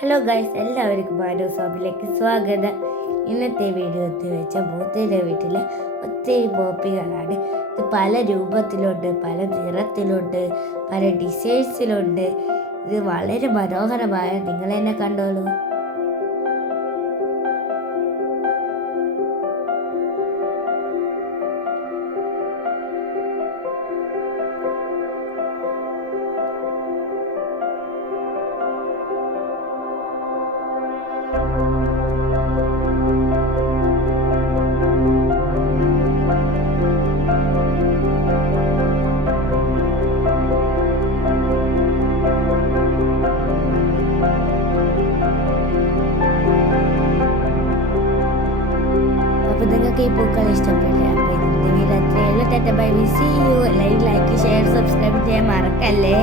Hello guys, എല്ലാവർക്കും ബാലൂസോപ്പിലേക്ക് സ്വാഗതം. ഇന്നത്തെ വീഡിയോ വെച്ചാൽ മൂത്തയുടെ വീട്ടിൽ ഒത്തിരി പോപ്പികളാണ്. ഇത് പല രൂപത്തിലുണ്ട്, പല നിറത്തിലുണ്ട്, പല ഡിസൈൻസിലുണ്ട്. ഇത് വളരെ മനോഹരമായ, നിങ്ങൾ തന്നെ കണ്ടോളൂ. അപ്പോൾ നിങ്ങൾക്ക് ഈ പൂക്കൾ ഇഷ്ടപ്പെട്ടില്ലേ? അപ്പോൾ ഇന്നത്തെ വീഡിയോ അത്രയേ ഉള്ളൂ. Ta ta bye bye, see you. എല്ലാവരും ലൈക്ക്, ഷെയർ, സബ്സ്ക്രൈബ് ചെയ്യാൻ മറക്കല്ലേ.